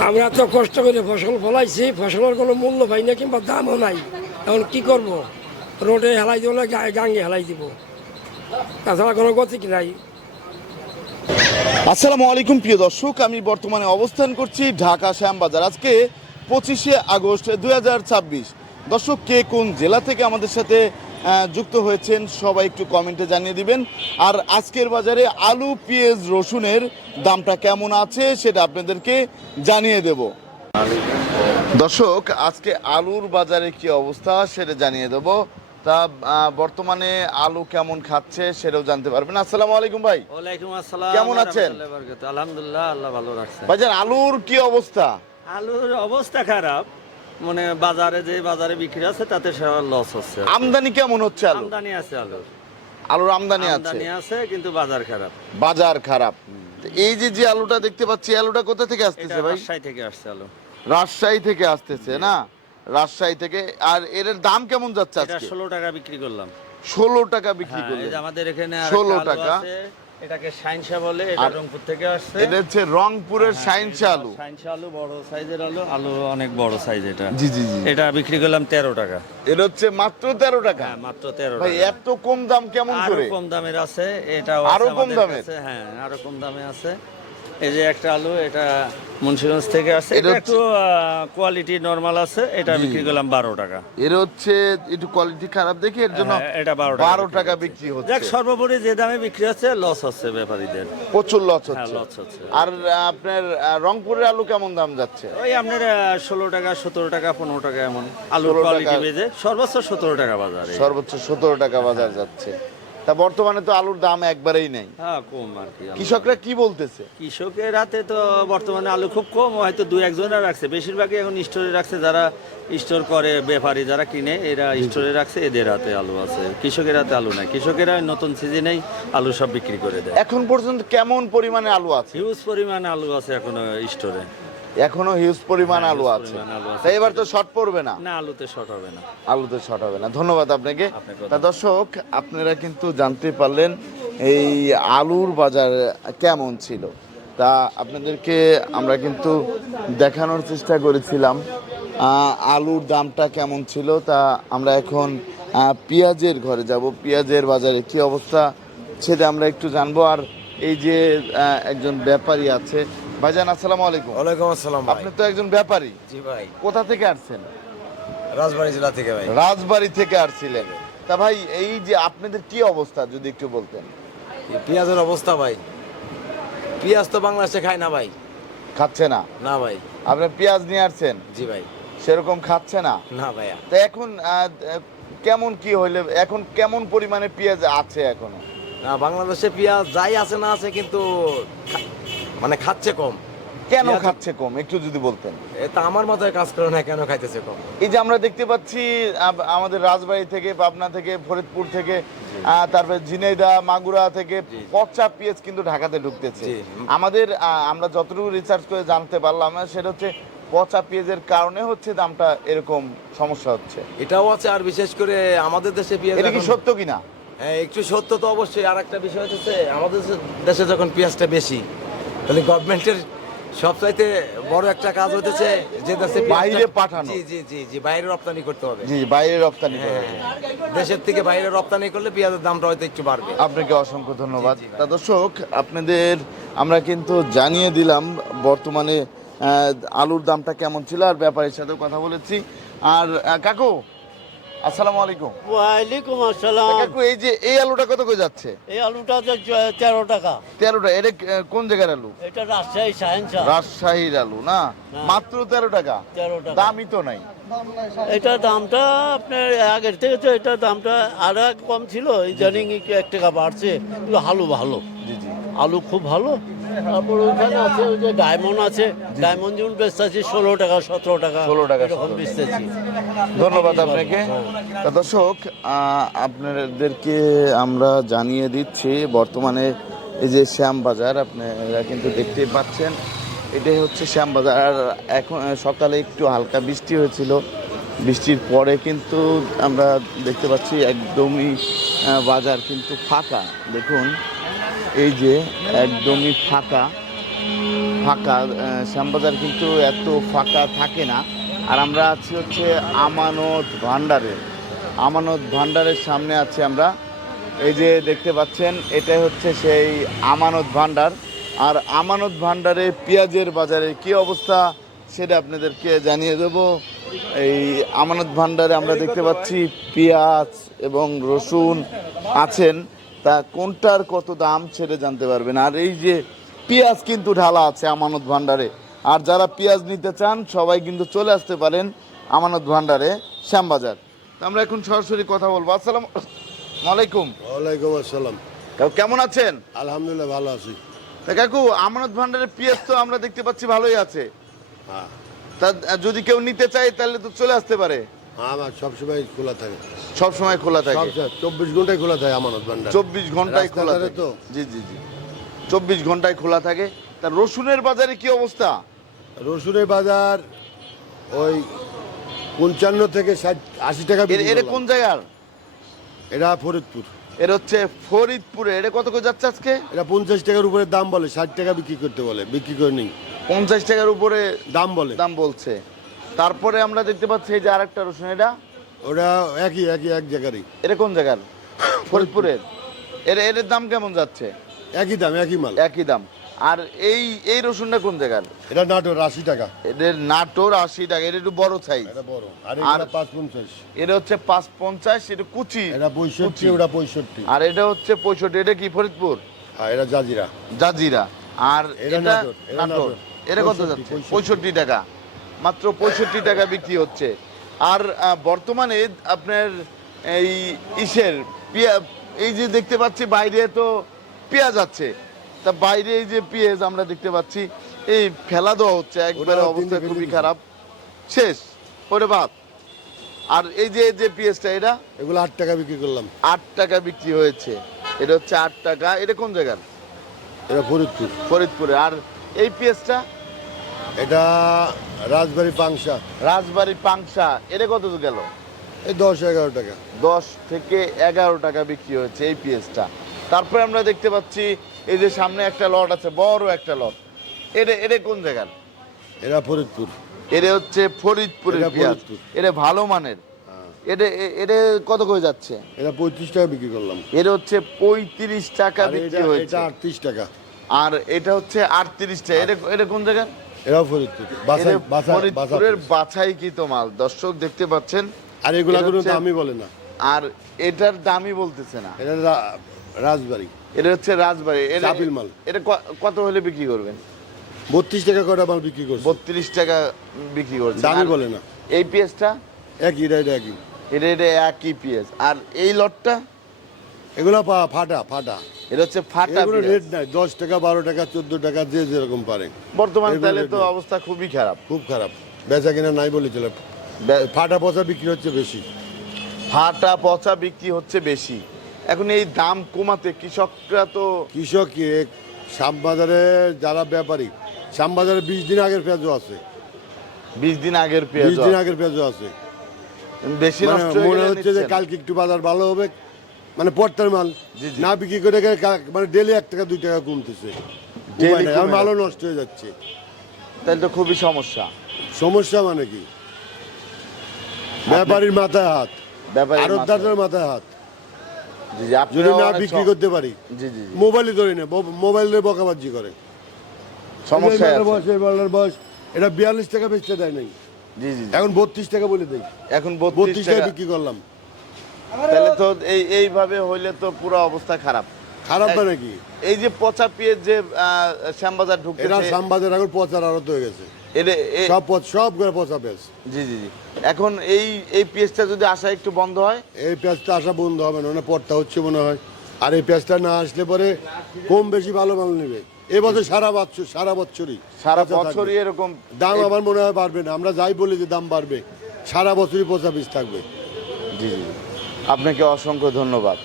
আমরা তো কষ্ট করে ফসল ফলাইছি, ফসলের কোনো মূল্য পাই না কিংবা দামও নাই। এখন কি করব? রোডে হেলাই দিব না গাঙ্গে হেলাই দিব, তাছাড়া কোনো গতি নাই। আসসালামু আলাইকুম প্রিয় দর্শক, আমি বর্তমানে অবস্থান করছি ঢাকা শ্যামবাজার। আজকে 25শে আগস্ট 2026। দর্শক, কে কোন জেলা থেকে আমাদের সাথে যুক্ত হয়েছেন সবাই একটু কমেন্টে জানিয়ে দিবেন। আর আজকের বাজারে আলু, পেঁয়াজ, রসুনের দামটা কেমন আছে সেটা আপনাদেরকে জানিয়ে দেব। দর্শক, আজকে আলুর বাজারে কি অবস্থা সেটা জানিয়ে দেব। তা বর্তমানে আলু কেমন খাচ্ছে সেটাও জানতে পারবেন। আসসালামু আলাইকুম ভাই। ওয়ালাইকুম আসসালাম। কেমন আছেন? আলহামদুলিল্লাহ, আল্লাহ ভালো রাখছে। বাজার আলুর কি অবস্থা? আলুর অবস্থা খারাপ, মানে বাজারে বিক্রি আছে তাতে লস হচ্ছে। আমদানি কেমন হচ্ছে? আমদানি আছে, আলুর আমদানি আছে কিন্তু বাজার খারাপ। বাজার খারাপ। এই যে আলুটা দেখতে পাচ্ছি, আলুটা কোথা থেকে আসতেছে ভাই? রাজশাহী থেকে আসছে আলু। রাজশাহী থেকে আসতেছে না? রাজশাহী থেকে। আর এর দাম কেমন যাচ্ছে আজকে? 16 টাকা বিক্রি করলাম। 16 টাকা বিক্রি করলেন? এই যে আমাদের এখানে 16 টাকা। এটাকে শাইনশা বলে, এটা রংপুর থেকে আসছে। এটা হচ্ছে রংপুরের শাইনশা আলু। শাইনশা আলু বড় সাইজের আলু অনেক বড় সাইজ। এটা জি। এটা বিক্রি করলাম 13 টাকা। এটা হচ্ছে মাত্র 13 টাকা? হ্যাঁ, মাত্র 13 ভাই টাকা। এত কম দাম কেমন করে? আরো কম দামের আছে, এটাও আরো আছে কম আমাদের দামের? কাছে। হ্যাঁ, আরো কম দামে আছে। এই যে একটা আলু, এটা মুন্সিগঞ্জ থেকে আসছে, এটা এটা একটু কোয়ালিটি নরমাল আছে, এটা বিক্রি করলাম 12 টাকা। এর হচ্ছে একটু কোয়ালিটি খারাপ দেখে এর জন্য হ্যাঁ, এটা 12 টাকা বিক্রি হচ্ছে। দেখ, সর্বোপরি যে দামে বিক্রি হচ্ছে লস হচ্ছে ব্যাপারীদের, প্রচুর লস হ্যাঁ হচ্ছে। লস হচ্ছে। আর আপনার রংপুরের আলু কেমন দাম যাচ্ছে? ওই আপনার 16 টাকা, 17 টাকা, 15 টাকা এমন আলুর 16 কোয়ালিটি টাকা। বেজে সর্বোচ্চ 17 টাকা বাজারে। সর্বোচ্চ 17 টাকা বাজার যাচ্ছে। তা বর্তমানে তো আলুর দাম একবারেই নেই। হ্যাঁ, কম আর কি। কৃষকরা কি বলতেছে? কৃষকের হাতে তো বর্তমানে আলু খুব কম, হয়তো 2-1 জনের রাখছে, বেশিরভাগই এখন স্টোরে রাখছে। যারা স্টোর করে, ব্যাপারী যারা কিনে, এরা স্টোরে রাখছে, এদের হাতে আলু আছে। কৃষকের হাতে আলু নাই। কৃষকেরা নতুন সিজনেই আলু সব বিক্রি করে দেয়। এখন পর্যন্ত কেমন পরিমাণে আলু আছে? হিউজ পরিমাণে আলু আছে এখনো স্টোরে। এখনো হিউজ পরিমাণ আলু হিউজ আছে। পরিমাণ আলু আছে। তাই এবার তো শর্ট পড়বে না? না, আলুতে শর্ট হবে না। আলুতে শর্ট হবে না। ধন্যবাদ আপনাকে। আপনাকে তা দর্শক, আপনারা কিন্তু জানতে পারলেন এই আলুর বাজার কেমন ছিল। তা আপনাদেরকে আমরা কিন্তু দেখানোর চেষ্টা করেছিলাম আলুর দামটা কেমন ছিল। তা আমরা এখন পেঁয়াজের ঘরে যাব। পেঁয়াজের বাজারে কি অবস্থা সেটা আমরা একটু জানবো। আর এই যে একজন ব্যাপারী আছে। ভাইজান, আসসালামু আলাইকুম। ওয়ালাইকুম আসসালাম ভাই। আপনি তো একজন ব্যাপারী। জি ভাই, কোথা থেকে আসছেন? রাজবাড়ী জেলা থেকে ভাই। রাজবাড়ী থেকে আসছিলেন। তা ভাই, এই যে আপনাদের কি অবস্থা যদি একটু বলতেন। পেঁয়াজের অবস্থা ভাই, পেঁয়াজ তো বাংলাদেশে খায় না ভাই। খাচ্ছে না? না ভাই। আপনি পেঁয়াজ নিয়ে আসছেন, জি ভাই। সেরকম খাচ্ছে না? না ভাইয়া। তা এখন কেমন কি হইলে, এখন কেমন পরিমাণে পেঁয়াজ আছে এখনো? না, বাংলাদেশে পেঁয়াজ যাই আছে না আছে, কিন্তু মানে খাচ্ছে কম। কেন পেঁয়াজ- খাচ্ছে কম একটু যদি বলতেন। এটা আমার মাথায় কাজ করে না, কেন খাইতেছে কম। এই যে আমরা দেখতে পাচ্ছি আমাদের রাজবাড়ী থেকে, পাবনা থেকে, ফরিদপুর থেকে, তারপরে ঝিনাইদহ, মাগুরা থেকে পচা পেঁয়াজ কিন্তু ঢাকাতে ঢুকতেছে। জি। আমাদের আমরা যতটুকু রিসার্চ করে জানতে পারলাম সেটা হচ্ছে পচা পেঁয়াজের কারণে হচ্ছে দামটা এরকম সমস্যা হচ্ছে। এটাও আছে, আর বিশেষ করে আমাদের দেশে পেঁয়াজ এটা কি এখন- সত্য কিনা? হ্যাঁ, একটু সত্য তো অবশ্যই। আর একটা বিষয় হচ্ছে, আমাদের দেশে যখন পেঁয়াজটা বেশি, তাহলে গভর্নমেন্টের সবচাইতে বড় একটা কাজ হতেছে যে দেশে পেঁয়াজটা- বাইরে পাঠানো। জি জি জি জি, বাইরে রপ্তানি করতে হবে। জি, বাইরে রপ্তানি করে। হ্যাঁ, দেশের থেকে বাইরে রপ্তানি করলে পেঁয়াজের দামটা হয়তো একটু বাড়বে। আপনাকে অসংখ্য ধন্যবাদ। জি, জি, ভাই। তা দর্শক, আপনাদের আমরা কিন্তু জানিয়ে দিলাম বর্তমানে আলুর দামটা কেমন ছিল, আর ব্যাপারীর সাথে কথা বলেছি। আর কাকু, আসসালামু আলাইকুম। ওয়ালাইকুম আসসালাম। কাকু, এই যে এই আলুটা কত করে যাচ্ছে? এই আলুটা যে 13 টাকা। 13 টাকা। এটা কোন জায়গার আলু? এটা রাজশাহী শাহেনশা। রাজশাহীর আলু না? মাত্র 13 টাকা? 13 টাকা। দামই তো নাই। এটা দামটা আপনার আগের থেকে তো এটা দামটা আরো কম ছিল, ইদানিং একটু 1 টাকা বাড়ছে। কিন্তু আলু ভালো, জি জি। আলু খুব ভালো। তারপর ওইখানে আছে ওই যে ডায়মন্ড আছে, ডায়মন্ড যেমন বেচতেছি 16 টাকা, 17 টাকা, 16 টাকা, এরকম 17 বেচতেছি। ধন্যবাদ আপনাকে। তা দর্শক, আপনাদেরকে আমরা জানিয়ে দিচ্ছি বর্তমানে এই যে শ্যামবাজার আপনারা কিন্তু দেখতেই পাচ্ছেন, এটাই হচ্ছে শ্যামবাজার। আর এখন সকালে একটু হালকা বৃষ্টি হয়েছিল, বৃষ্টির পরে কিন্তু আমরা দেখতে পাচ্ছি একদমই বাজার কিন্তু ফাঁকা। দেখুন, এই যে একদমই ফাঁকা। ফাঁকা, শ্যামবাজার কিন্তু এত ফাঁকা থাকে না। আর আমরা আছি হচ্ছে আমানত ভান্ডারে। আমানত ভান্ডারের সামনে আছি আমরা। এই যে দেখতে পাচ্ছেন এটাই হচ্ছে সেই আমানত ভান্ডার। আর আমানত ভান্ডারে পেঁয়াজের বাজারে কি অবস্থা সেটা আপনাদেরকে জানিয়ে দেব। এই আমানত ভান্ডারে আমরা দেখতে পাচ্ছি পেঁয়াজ এবং রসুন আছেন, তা কোনটার কত দাম সেটা জানতে পারবেন। আর এই যে পেঁয়াজ কিন্তু ঢালা আছে আমানত ভান্ডারে। আর যারা পেঁয়াজ নিতে চান সবাই কিন্তু চলে আসতে পারেন আমানত ভান্ডারে শ্যামবাজার। আমরা এখন সরাসরি কথা বলবো। আসসালামু আলাইকুম। ওয়ালাইকুম আসসালাম। কাকু কেমন আছেন? আলহামদুলিল্লাহ ভালো আছি। তা কাকু আমানত ভান্ডারের পেঁয়াজ তো আমরা দেখতে পাচ্ছি ভালোই আছে, হ্যাঁ তা যদি কেউ নিতে চায় তাহলে তো চলে আসতে পারে। হ্যাঁ, আমার সবসময় খোলা থাকে, সব সময় খোলা থাকে, 24 ঘন্টায় খোলা থাকে আমানত ভান্ডার। 24 ঘন্টায় খোলা রাস্তাঘাটে থাকে তো। জি জি জি 24 ঘন্টায় খোলা থাকে। তা রসুনের বাজারে কি অবস্থা? রসুনের বাজার ওই 55 থেকে 60-80 টাকা বিক্রি এটা করলাম। কোন জায়গার? এটা ফরিদপুর। এটা হচ্ছে ফরিদপুরে। এটা কত করে যাচ্ছে আজকে? এটা 50 টাকার উপরে দাম বলে, 60 টাকা বিক্রি করতে বলে, বিক্রি করে নেই 50 টাকার উপরে দাম বলে। দাম বলছে। তারপরে আমরা দেখতে পাচ্ছি এই যে আরেকটা রসুন, এটা ওটা একই এক জায়গারই। এটা কোন জায়গার? ফরিদপুরের। এর দাম কেমন যাচ্ছে? একই দাম, একই মাল, একই দাম। আর এই রসুনটা কোন জায়গার? এটা নাটোর 80 টাকা। এদের নাটোর 80 টাকা। এটা একটু বড় সাইজ। এটা বড়। আর আর- এটা 550। এটা হচ্ছে 550, এটা কুচি। এটা 65, ওটা 65। আর এটা হচ্ছে 65। এটা কি ফরিদপুর? আর এটা জাজিরা। জাজিরা। আর এটা এটা নাটোর, এটা নাটোর। নাটোর। এটা কত 65, যাচ্ছে? 65 টাকা। মাত্র 65 টাকা বিক্রি হচ্ছে। আর বর্তমানে আপনার এই ইসের এই যে দেখতে পাচ্ছি বাইরে তো পেঁয়াজ আছে, তা বাইরে এই যে পেঁয়াজ আমরা দেখতে পাচ্ছি এই ফেলা দেওয়া হচ্ছে, একবারে ওটা অবস্থা তিনটে খুবই ফেলে খারাপ, শেষ ওরে বাপ। আর এই যে পেঁয়াজটা এটা এগুলো 8 টাকা বিক্রি করলাম। 8 টাকা বিক্রি হয়েছে। এটা হচ্ছে 8 টাকা। এটা কোন জায়গার? এটা ফরিদপুর। ফরিদপুরে। আর এই পেঁয়াজটা এটা রাজবাড়ি পাংশা। রাজবাড়ি পাংশা। এটা কত গেল? এই 10-11 টাকা। 10 থেকে 11 টাকা বিক্রি হয়েছে এই পেঁয়াজটা। তারপরে আমরা দেখতে পাচ্ছি এই যে সামনে একটা লট আছে, বড় একটা লট। এটা কোন জায়গার? এরা ফরিদপুর। এটা হচ্ছে ফরিদপুরের এটা পেঁয়াজ। ফরিদপুর। এটা ভালো মানের। এটা কত করে যাচ্ছে? এটা 35 টাকা বিক্রি করলাম। এটা হচ্ছে 35 টাকা আর বিক্রি এটা হয়েছে। 38 টাকা। আর এটা হচ্ছে 38 টাকা। এটা কোন জায়গার? এরাও ফরিদপুর। বাছাই এটা বাছাই ফরিদপুরের বাছাই। বাছাই কি তো মাল দর্শক দেখতে পাচ্ছেন। আর এগুলা এটা কোনো হচ্ছে- দামই বলে না। আর এটার দামই বলতেছে না। এটা রাজবাড়ি। এটা হচ্ছে রাজবাড়ি। চাপিল মাল। এটা কত হলে বিক্রি করবেন? 32 টাকা কটা মাল বিক্রি করছে। 32 টাকা বিক্রি করছে। দামই আর বলে না। এই পেঁয়াজটা একই, এটা একই। এটা একই পেঁয়াজ। আর এই লটটা এগুলা ফাটা ফাটা। এটা হচ্ছে ফাটা এগুলো পেঁয়াজ। রেট নাই, 10 টাকা 12 টাকা 14 টাকা যে যেরকম পারে। বর্তমান এগুলো তাহলে রেট তো নেই। অবস্থা খুবই খারাপ। খুব খারাপ, বেচা কিনা নাই বলে চলে। ফাটা পচা বিক্রি হচ্ছে বেশি। ফাটা পচা বিক্রি হচ্ছে বেশি। এখন এই দাম কমাতে কৃষকরা তো কৃষক শ্যামবাজারে যারা ব্যাপারী, শ্যামবাজারে 20 দিন আগের পেঁয়াজও আছে। 20 দিন আগের পেঁয়াজ 20 দিন আগের পেঁয়াজও আছে। বেশি মানে নষ্ট হয়ে মনে গেলে হচ্ছে যে নিচ্ছেন। কালকে একটু বাজার ভালো হবে, মানে পড়তার মাল জি, জি। না বিক্রি করে মানে ডেলি 1 টাকা 2 টাকা কমতেছে। Daily উপায় নাই, আর কমে মালও নষ্ট হয়ে যাচ্ছে। তাহলে তো খুবই সমস্যা। সমস্যা মানে কি? ব্যাপারীর মাথায় হাত, ব্যাপারীর আড়তদারদের মাথায় হাত। জি, জি, যদি আপনারাও না অনেক বিক্রি করতে পারি, জি জি জি। মোবাইলে ধরে নেই, মোবাইলে বকাবাজি করে। সমস্যা এই আছে। বয়স, এই বাংলার বয়স, এটা 42 টাকা বেচতে দেয় নাই, জি জি জি। এখন 32 টাকা বলে দেয়। এখন 32 32 টাকা টাকা। বিক্রি করলাম। তাহলে তো এইভাবে হইলে তো পুরো অবস্থা খারাপ। খারাপ মানে কি? এই যে পচা পেঁয়াজ যে শ্যামবাজার এরা ঢুকতেছে, শ্যামবাজার এখন পচার আড়ত হয়ে গেছে। সব করে পচা পেঁয়াজ। জি জি জি। এখন এই পেঁয়াজটা যদি আসা একটু বন্ধ হয়, এই পেঁয়াজটা আসা বন্ধ হবে না, মানে পড়তা হচ্ছে মনে হয়। আর এই পেঁয়াজটা না আসলে পরে কম বেশি ভালো মাল নেবে। এবছর সারা বছরই সারা পচা থাকবে। বছরই এরকম দাম আমার মনে হয় বাড়বে না। আমরা যাই বলি যে দাম বাড়বে, সারা বছরই পচা বীজ থাকবে। জি জি জি। আপনাকে অসংখ্য ধন্যবাদ।